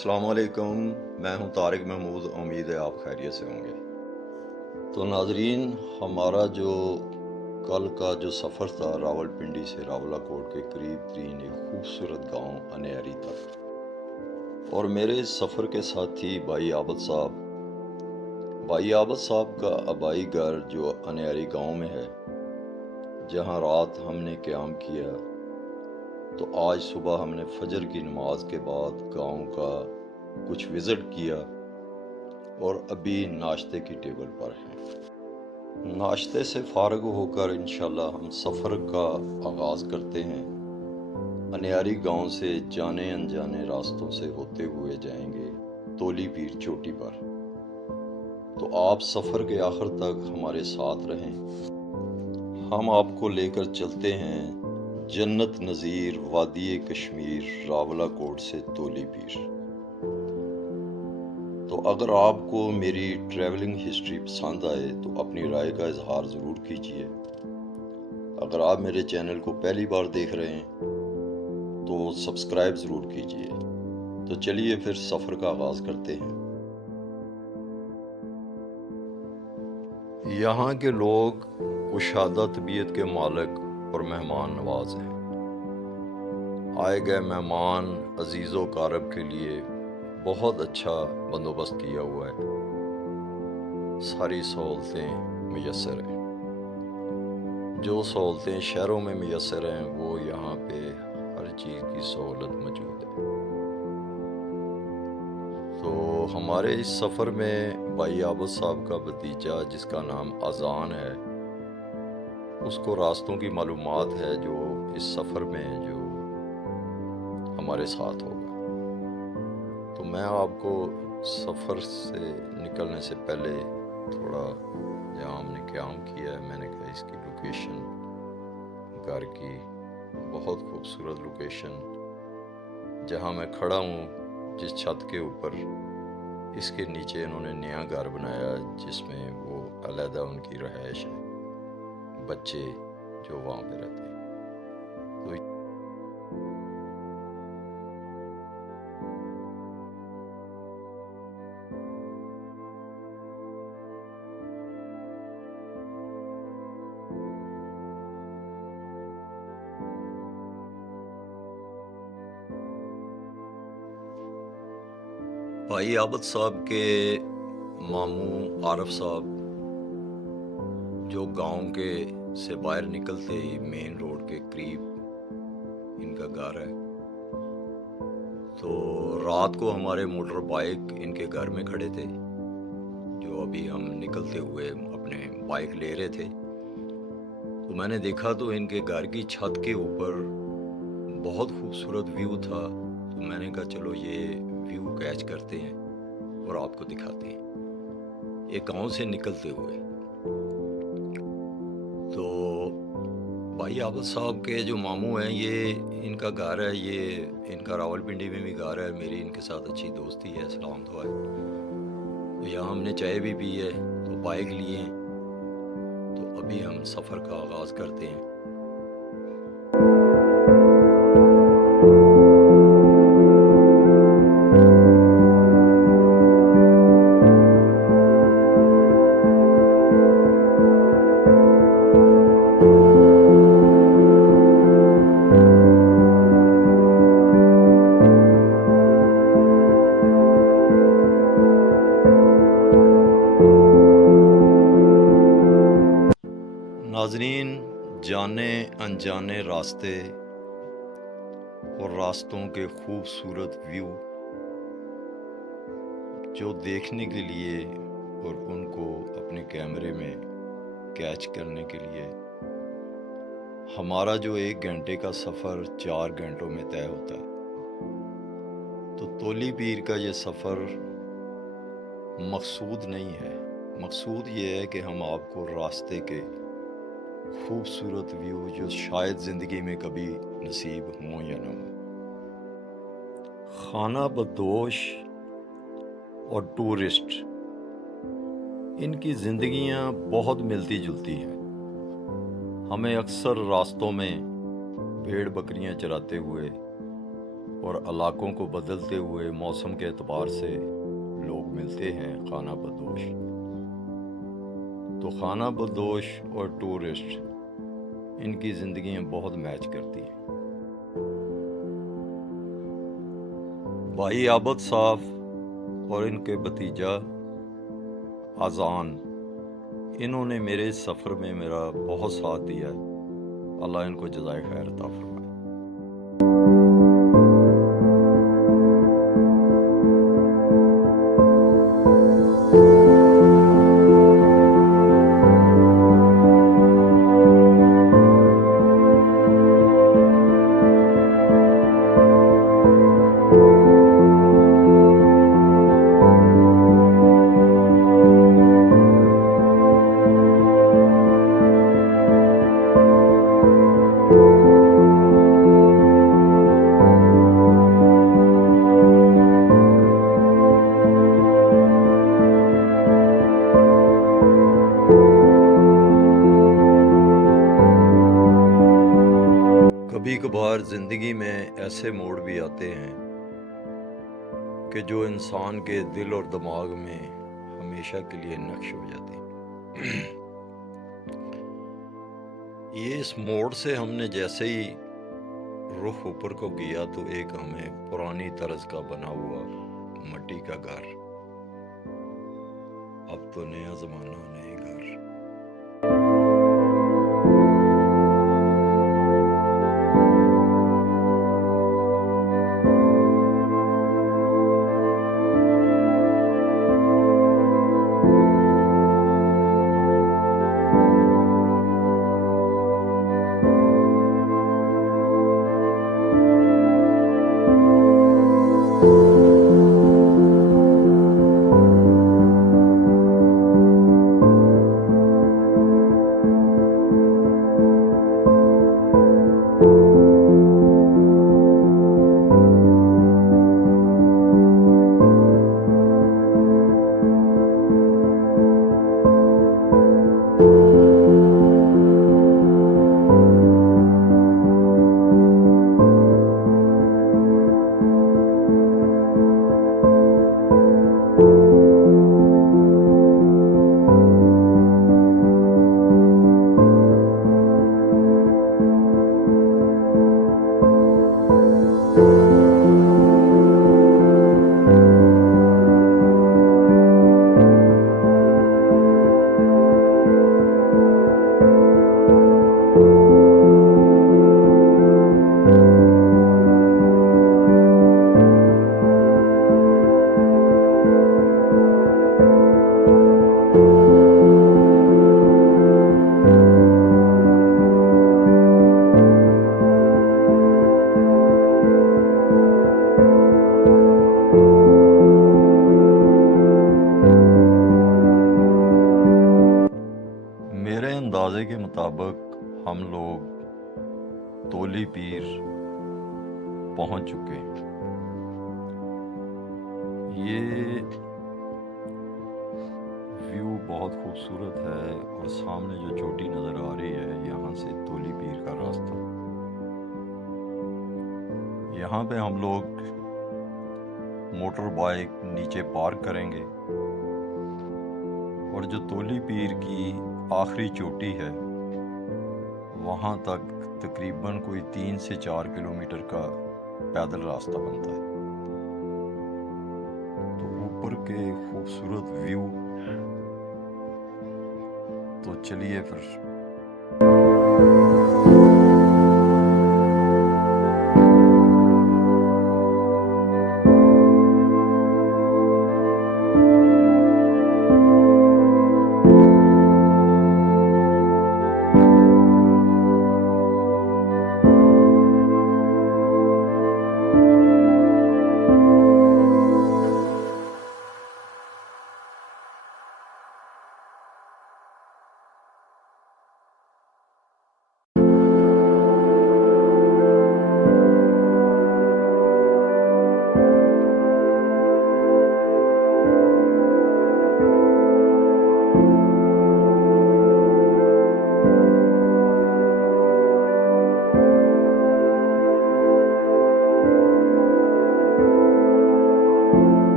अस्सलाम वालेकुम। मैं हूं तारिक महमूद। उम्मीद है आप खैरियत से होंगे। तो नाजरीन, हमारा जो कल का जो सफ़र था रावलपिंडी से रावलाकोट के करीब तरीन एक खूबसूरत गांव अनियारी तक, और मेरे इस सफ़र के साथी भाई आबद साहब का आबाई घर जो अनियारी गांव में है, जहां रात हमने क़याम किया। तो आज सुबह हमने फजर की नमाज के बाद गांव का कुछ विज़िट किया और अभी नाश्ते की टेबल पर हैं। नाश्ते से फारग होकर इंशाल्लाह हम सफ़र का आगाज़ करते हैं। अनियारी गांव से जाने अनजाने रास्तों से होते हुए जाएंगे तोली पीर चोटी पर। तो आप सफ़र के आखिर तक हमारे साथ रहें। हम आपको लेकर चलते हैं जन्नत नज़ीर वादी कश्मीर रावलाकोट से तोली पीर। तो अगर आपको मेरी ट्रैवलिंग हिस्ट्री पसंद आए तो अपनी राय का इजहार ज़रूर कीजिए। अगर आप मेरे चैनल को पहली बार देख रहे हैं तो सब्सक्राइब ज़रूर कीजिए। तो चलिए फिर सफ़र का आगाज़ करते हैं। यहाँ के लोग कुशादा तबीयत के मालिक और मेहमान नवाज हैं। आए गए मेहमान अजीज़ो कारब के लिए बहुत अच्छा बंदोबस्त किया हुआ है। सारी सहूलतें मुयस्सर हैं। जो सहूलतें शहरों में मुयस्सर हैं वो यहाँ पे हर चीज़ की सहूलत मौजूद है। तो हमारे इस सफ़र में भाई आबद साहब का भतीजा जिसका नाम अजान है, उसको रास्तों की मालूमात है, जो इस सफ़र में जो हमारे साथ होगा। तो मैं आपको सफ़र से निकलने से पहले थोड़ा जहाँ हमने क़याम किया है, मैंने कहा इसकी लोकेशन, घर की बहुत खूबसूरत लोकेशन जहाँ मैं खड़ा हूँ, जिस छत के ऊपर, इसके नीचे इन्होंने नया घर बनाया जिसमें वो अलहदा उनकी रहायश है, बच्चे जो वहाँ पे रहते हैं। तो भाई आबद साहब के मामू आरफ साहब जो गांव के से बाहर निकलते ही मेन रोड के करीब इनका घर है। तो रात को हमारे मोटर बाइक इनके घर में खड़े थे, जो अभी हम निकलते हुए अपने बाइक ले रहे थे। तो मैंने देखा तो इनके घर की छत के ऊपर बहुत खूबसूरत व्यू था। तो मैंने कहा चलो ये व्यू कैच करते हैं और आपको दिखाते हैं एक गांव से निकलते हुए। तो भाई आबद साहब के जो मामू हैं, ये इनका घर है, ये इनका रावलपिंडी में भी घर है। मेरी इनके साथ अच्छी दोस्ती है, सलाम दुआ है। तो यहाँ हमने चाय भी पी है, तो बाइक लिए हैं। तो अभी हम सफ़र का आगाज़ करते हैं। नाजरीन, जाने अनजाने रास्ते और रास्तों के खूबसूरत व्यू जो देखने के लिए और उनको अपने कैमरे में कैच करने के लिए हमारा जो 1 घंटे का सफ़र 4 घंटों में तय होता है। तो तोली पीर का ये सफ़र मकसूद नहीं है। मकसूद ये है कि हम आपको रास्ते के खूबसूरत व्यू जो शायद ज़िंदगी में कभी नसीब हों या ना हो। खाना बदोश और टूरिस्ट, इनकी ज़िंदगियां बहुत मिलती जुलती हैं। हमें अक्सर रास्तों में भेड़ बकरियां चराते हुए और इलाकों को बदलते हुए मौसम के एतबार से लोग मिलते हैं खाना बदोश। तो खाना बदोश और टूरिस्ट, इनकी ज़िंदगियाँ बहुत मैच करती हैं। भाई आबद साहब और इनके भतीजा आज़ान, इन्होंने मेरे इस सफ़र में मेरा बहुत साथ दिया है। अल्लाह इनको जज़ाए खैर अता फरमाए। कभी कभार ज़िंदगी में ऐसे मोड़ भी आते हैं कि जो इंसान के दिल और दिमाग में हमेशा के लिए नक्श हो जाते हैं। ये इस मोड़ से हमने जैसे ही रुख ऊपर को किया तो एक हमें पुरानी तर्ज का बना हुआ मट्टी का घर, अब तो नया ज़माना नए घर। मेरे अंदाजे के मुताबिक हम लोग तोली पीर पहुंच चुके हैं। ये व्यू बहुत खूबसूरत है और सामने जो चोटी नज़र आ रही है, यहाँ से तोली पीर का रास्ता। यहाँ पे हम लोग मोटर बाइक नीचे पार्क करेंगे और जो तोली पीर की आखिरी चोटी है, वहाँ तक तकरीबन कोई 3 से 4 किलोमीटर का पैदल रास्ता बनता है। तो ऊपर के खूबसूरत व्यू, तो चलिए फिर।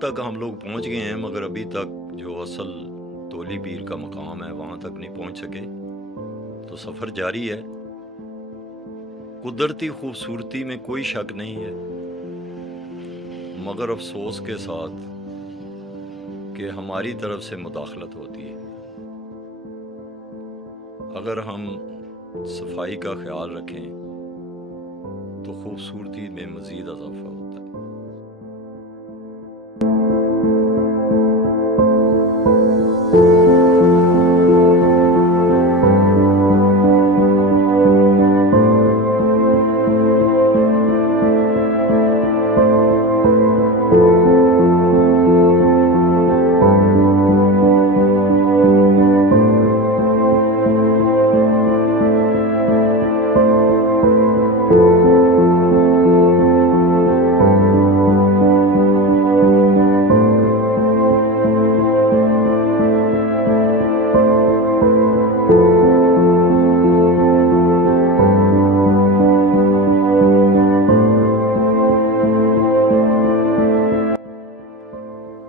तक हम लोग पहुंच गए हैं, मगर अभी तक जो असल तोली पीर का मकाम है वहाँ तक नहीं पहुंच सके। तो सफ़र जारी है। कुदरती खूबसूरती में कोई शक नहीं है, मगर अफसोस के साथ कि हमारी तरफ से मुदाखलत होती है। अगर हम सफाई का ख्याल रखें तो खूबसूरती में मज़ीद इजाफा होता है।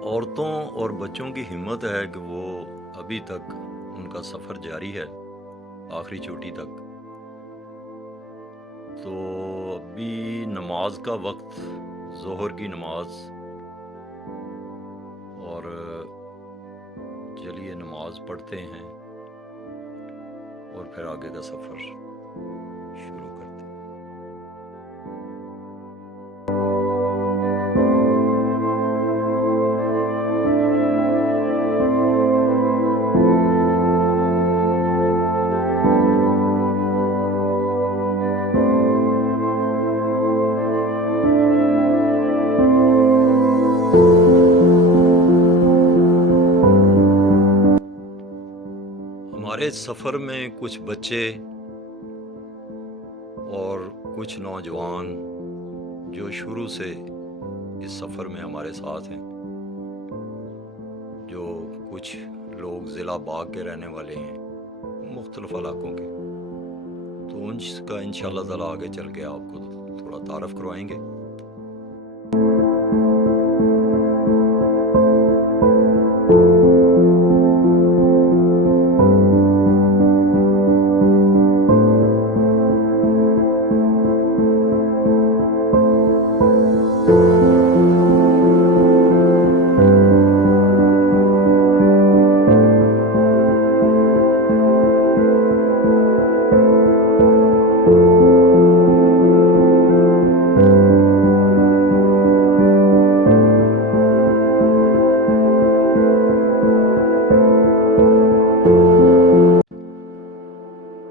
औरतों और बच्चों की हिम्मत है कि वो अभी तक उनका सफ़र जारी है आखिरी चोटी तक। तो अभी नमाज का वक्त, ज़ोहर की नमाज, और चलिए नमाज पढ़ते हैं और फिर आगे का सफ़र शुरू करते हैं। हमारे सफ़र में कुछ बच्चे और कुछ नौजवान जो शुरू से इस सफ़र में हमारे साथ हैं, जो कुछ लोग ज़िला बाग के रहने वाले हैं, मुख्तलिफ़ इलाकों के, तो उनका इंशाअल्लाह ताला आगे चल के आपको थोड़ा तारफ़ करवाएंगे।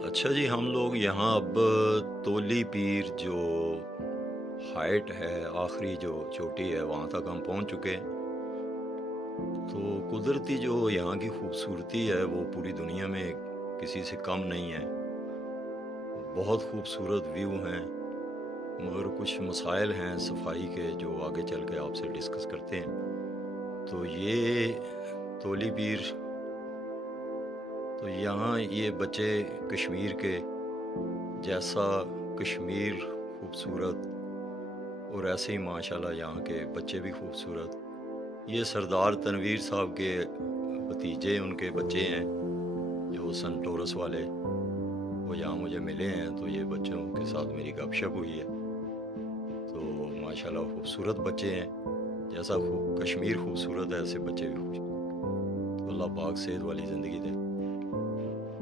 अच्छा जी, हम लोग यहाँ अब तोली पीर जो हाइट है, आखिरी जो चोटी है, वहाँ तक हम पहुँच चुके हैं। तो कुदरती जो यहाँ की खूबसूरती है वो पूरी दुनिया में किसी से कम नहीं है। बहुत खूबसूरत व्यू हैं, मगर कुछ मसाइल हैं सफाई के जो आगे चल के आपसे डिस्कस करते हैं। तो ये तोली पीर, तो यहाँ ये बच्चे कश्मीर के, जैसा कश्मीर खूबसूरत और ऐसे ही माशाल्लाह यहाँ के बच्चे भी खूबसूरत। ये सरदार तनवीर साहब के भतीजे, उनके बच्चे हैं जो सन टोरस वाले, वो यहाँ मुझे मिले हैं। तो ये बच्चों के साथ मेरी गपशप हुई है। तो माशाल्लाह खूबसूरत बच्चे हैं, जैसा कश्मीर खूबसूरत है ऐसे बच्चे भी खूबसूरत। तो अल्लाह पाक सेहत वाली ज़िंदगी दे।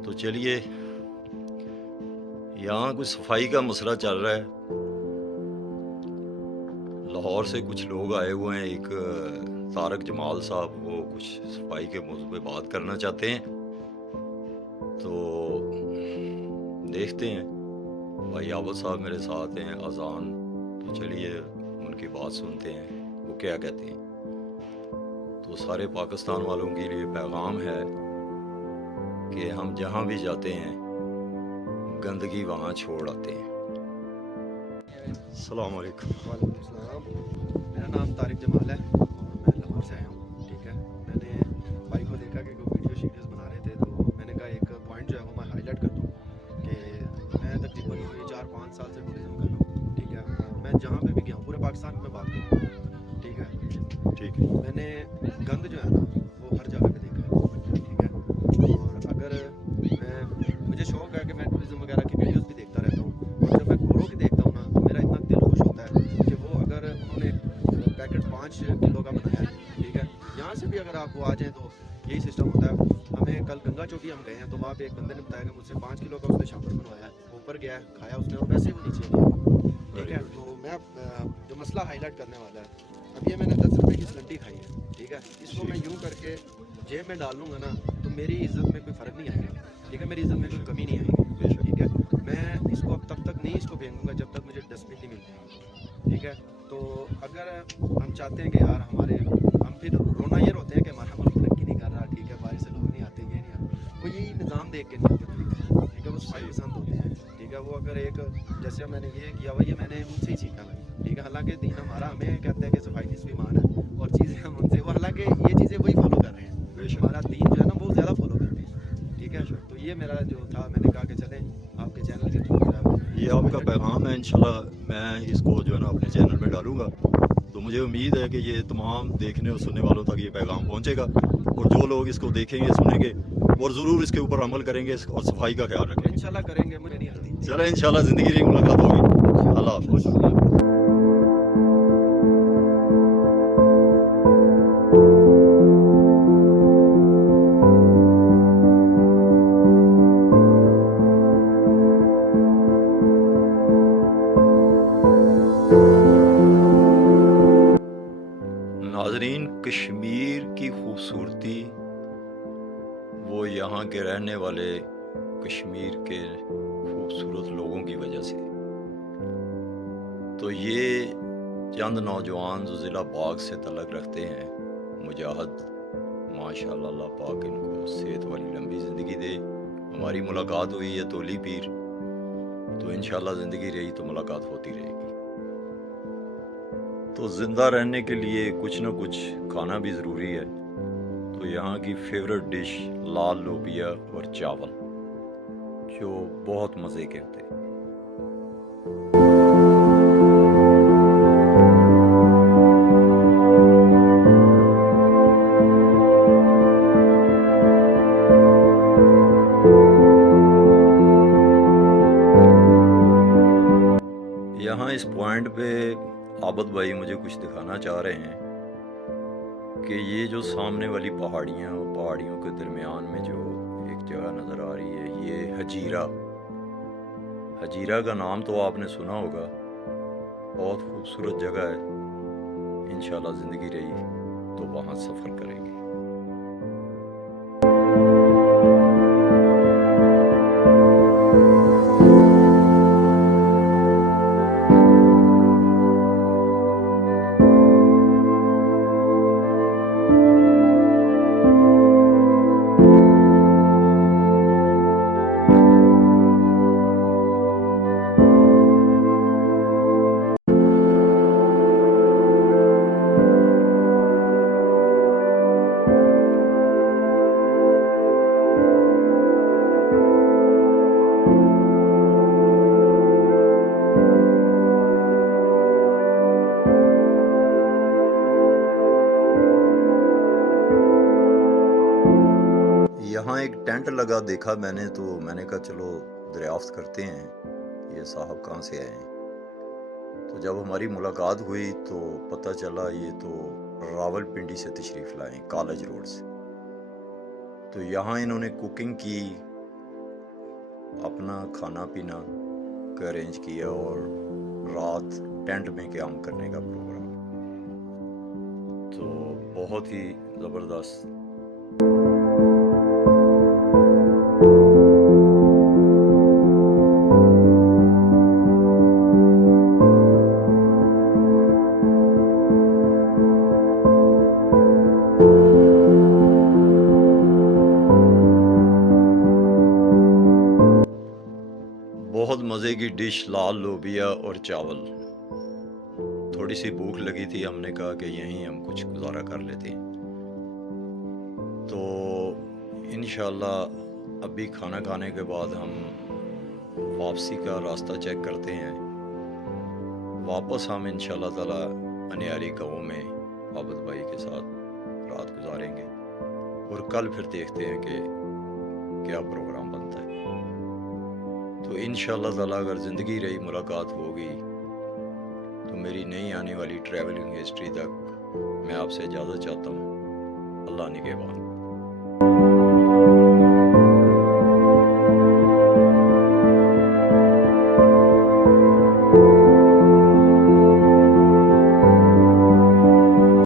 तो चलिए, यहाँ कुछ सफाई का मसला चल रहा है। लाहौर से कुछ लोग आए हुए हैं, एक तारक जमाल साहब, वो कुछ सफाई के मौजू पे बात करना चाहते हैं। तो देखते हैं, भाई आबद साहब मेरे साथ हैं, अजान। तो चलिए उनकी बात सुनते हैं, वो क्या कहते हैं। तो सारे पाकिस्तान वालों के लिए पैगाम है कि हम जहाँ भी जाते हैं गंदगी वहाँ छोड़ आते हैं। अस्सलाम वालेकुम। वालेकुम सलाम। मेरा नाम तारिक जमाल है और मैं लाहौर से आया हूँ। ठीक है, मैंने भाई को देखा कि कोई वीडियोज़ बना रहे थे, तो मैंने कहा एक पॉइंट जो है वो मैं हाईलाइट कर दूँ कि मैं तकरीबन 4-5 साल से टूरिज़म कर रहा हूँ। ठीक है, मैं जहाँ पे भी गया हूँ पूरे पाकिस्तान में बात करूँ। ठीक है, ठीक मैंने गंद जो है ना वो हर जगह पे देखा है, ठीक है। और अगर मुझे शौक है कि मैं टूरिज्म वगैरह की वीडियोस भी देखता रहता हूँ, और जब मैं गोरों की देखता हूँ ना तो मेरा इतना दिल खुश होता है कि वो अगर उन्होंने पैकेट 5 किलो का बनाया है, ठीक है, यहाँ से भी अगर आप वो आ जाएँ तो यही सिस्टम होता है। हमें कल गंगा चौकी हम गए हैं तो वहाँ पे एक बंदे ने बताया कि मुझसे 5 किलो का उसने शावर बनवाया है, ऊपर गया है, खाया उसने और वैसे वो नीचे गया, ठीक है। तो मैं जो मसला हाईलाइट करने वाला है, अब ये मैंने 10 रुपये की सिलंडी खाई है, ठीक है, इसको मैं यूँ करके जेब में डाल लूँगा ना तो मेरी इज्जत में कोई फ़र्क नहीं आएगा, ठीक है, मेरी इज्जत में कोई कमी नहीं आएगी, ठीक है। मैं इसको अब तब तक नहीं इसको फेंकूँगा जब तक मुझे डस्टबिन नहीं मिल जाएगी, ठीक है। तो अगर हम चाहते हैं कि यार हम फिर रोना ये रोते हैं कि हमारा मुल्क तरक्की नहीं कर रहा, ठीक है, बाहर से लोग नहीं आते, ये नहीं आते, वो यही निज़ाम देख के नहीं आते, ठीक है, वो सफाई पसंद होते हैं, ठीक है। वो अगर एक जैसे मैंने ये किया हुआ, ये मैंने उनसे ही सीखा भाई, ठीक है। हालांकि दीन हमारा हमें कहता है कि सफाई निस्फ़ ईमान है और चीज़ें हम उनसे, वो हालांकि ये चीज़ें वही फॉलो कर रहे हैं, हमारा दीन जो है ना बहुत ज़्यादा फॉलो करते हैं, ठीक है। तो ये मेरा जो था, मैंने कहा कि चलें आपके चैनल के थ्रू ये आपका पैगाम है, इंशाल्लाह मैं इसको जो है ना अपने चैनल पे डालूंगा। तो मुझे उम्मीद है कि ये तमाम देखने और सुनने वालों तक ये पैगाम पहुंचेगा, और जो लोग इसको देखेंगे सुनेंगे और ज़रूर इसके ऊपर अमल करेंगे और सफाई का ख्याल रखेंगे। इंशाल्लाह करेंगे, मुझे नहीं आती। चलें, इंशाल्लाह ज़िंदगी की मुलाकात होगी। अल्लाह हाफ़िज़। नाजरीन, कश्मीर की खूबसूरती वो यहाँ के रहने वाले कश्मीर के खूबसूरत लोगों की वजह से। तो ये चंद नौजवान जो ज़िला बाग से तल्लक़ रखते हैं, मुजाहिद, माशाअल्लाह, अल्लाह पाक इनको सेहत वाली लंबी ज़िंदगी दे। हमारी मुलाकात हुई है तोली पीर, तो इंशाअल्लाह ज़िंदगी रही तो मुलाकात होती रहेगी। तो ज़िंदा रहने के लिए कुछ न कुछ खाना भी ज़रूरी है। तो यहाँ की फेवरेट डिश लाल लोबिया और चावल, जो बहुत मज़े के होते हैं। यहाँ इस पॉइंट पे आबद भाई मुझे कुछ दिखाना चाह रहे हैं कि ये जो सामने वाली पहाड़ियाँ, पहाड़ियों के दरमियान में जो एक जगह नज़र आ रही है, ये हजीरा। हजीरा का नाम तो आपने सुना होगा, बहुत खूबसूरत जगह है। इंशाल्लाह ज़िंदगी रही तो वहाँ सफ़र करेंगे। यहाँ एक टेंट लगा देखा मैंने, तो मैंने कहा चलो दरियाफ्त करते हैं ये साहब कहाँ से आए हैं। तो जब हमारी मुलाकात हुई तो पता चला ये तो रावलपिंडी से तशरीफ़ लाए, कॉलेज रोड से। तो यहाँ इन्होंने कुकिंग की, अपना खाना पीना का अरेंज किया और रात टेंट में क़याम करने का प्रोग्राम। तो बहुत ही ज़बरदस्त। बहुत मज़े की डिश लाल लोबिया और चावल। थोड़ी सी भूख लगी थी, हमने कहा कि यहीं हम कुछ गुजारा कर लेते हैं। तो इंशाल्लाह अभी खाना खाने के बाद हम वापसी का रास्ता चेक करते हैं। वापस हम इंशाल्लाह ताला अनियारी गाँव में आबद भाई के साथ रात गुजारेंगे और कल फिर देखते हैं कि क्या प्रोग्राम बनता है। तो इंशाअल्लाह ताला अगर ज़िंदगी रही मुलाकात होगी तो मेरी नई आने वाली ट्रैवलिंग हिस्ट्री तक मैं आपसे इजाज़त चाहता हूँ। अल्लाह निगहबान।